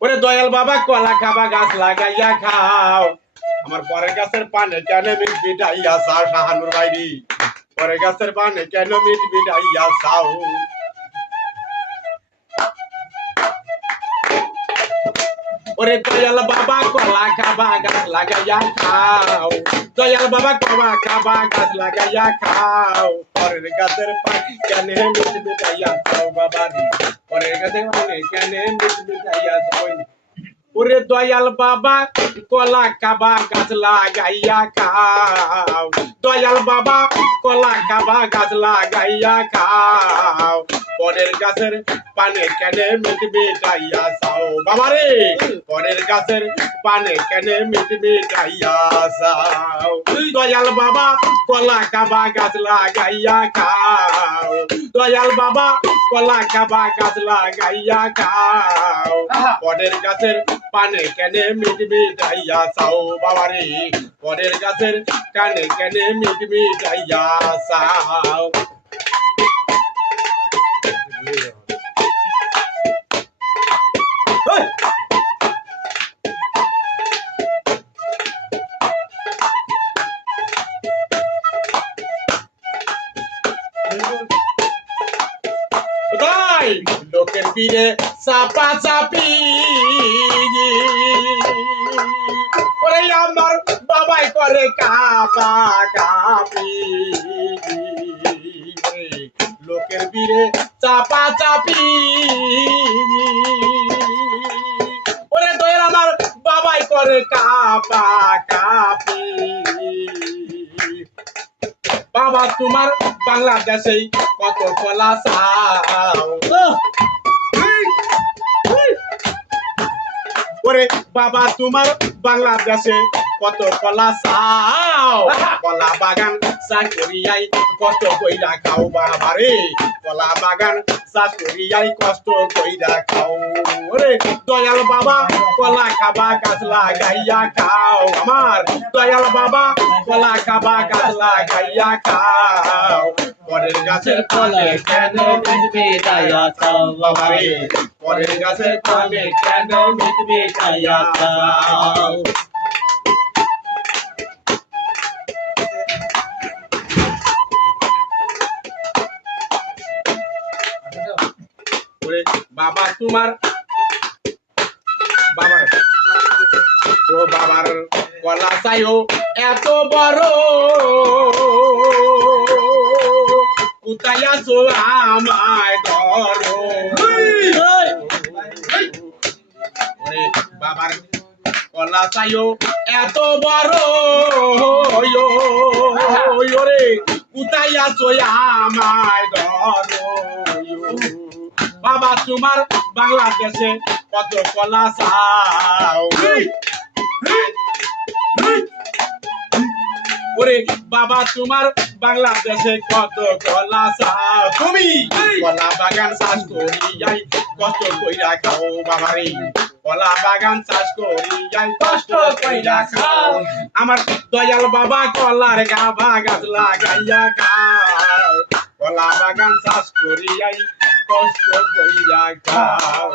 ওরে দয়াল বাবা কলা খাবা গাছ লাগাইয়া খাও আমার পরের গাছের পানে কেন মিট বিটাইয়া চাও শাহানুর বাইরি পরের গাছের পানে কেন মিট বিটাইয়া চাও ওরে দয়াল বাবা কলা খাবা গাছ লাগাইয়া খাও দয়াল বাবা কলা খাবা গাছ লাগাইয়া খাও পরের গাছের পানে কেন মিট বিটাইয়া চাও বাবারি পরের গাছের পানে কেন মিট বিটাইয়া চাও ওরে দয়াল বাবা কলা খাবা গাছ লাগাইয়া খাও দয়াল বাবা কলা খাবা গাছ লাগাইয়া খাও পরের গাছের পানে কেনে মিট বিটাইয়া চাও বাবারে পরের গাছের পানে কেনে মিট বিটাইয়া চাও দয়াল বাবা কলা খাবা গাছ লাগাইয়া খাও দয়াল বাবা কলা খাবা গাছ লাগাইয়া খাও পরের গাছের পানে কেনে মিট বিটাইয়া চাও বাবারে পরের গাছের কানে কেনে মিট বিটাইয়া চাও লোকের পীরে চাপা চাপি ওরে আমার বাবাই করে কাপা কাপি লোকের পীরে চাপা চাপি ওরে দয়াল আমার বাবাই করে কাপা কাপি বাবা তোমার বাংলাদেশে কত কলা চাও ওরে বাবা তোমার বাংলাদেশে কত কলা চাও কলা বাগান চাষ করিয়াই কষ্ট কইরা খাও বাবারে কলা বাগান চাষ করিয়াই কষ্ট কইরা খাও ওরে দয়াল বাবা কলা খাবা গাছ লাগাইয়া খাও আমার দয়াল বাবা কলা খাবা গাছ লাগাইয়া খাও পরের গাছের ফলে কেন মিট বিটাইয়া চাও বাবারে পরের গাছের ফলে কেন মিট বিটাইয়া চাও বাবা তোমার বাবার ও বাবার কলা চাইও এত বড় কোথায় আছো আমায় ধরো বাবার কলা চাইও এত বড় রে কোথায় আছো আমায় ধরো বাবা তোমার বাংলাদেশে কত কলা চাও ওরে বাবা তোমার বাংলাদেশে কত কলা চাও তুমি কলা বাগান চাষ করিয়াই কষ্ট কইরা খাও বাবারে কলা বাগান চাষ করিয়াই কষ্ট কইরা খাও আমার দয়াল বাবা কলার গাবা গাছ লাগাইয়া খাও কলা বাগান চাষ করিয়াই কষ্ট কইরা খাও।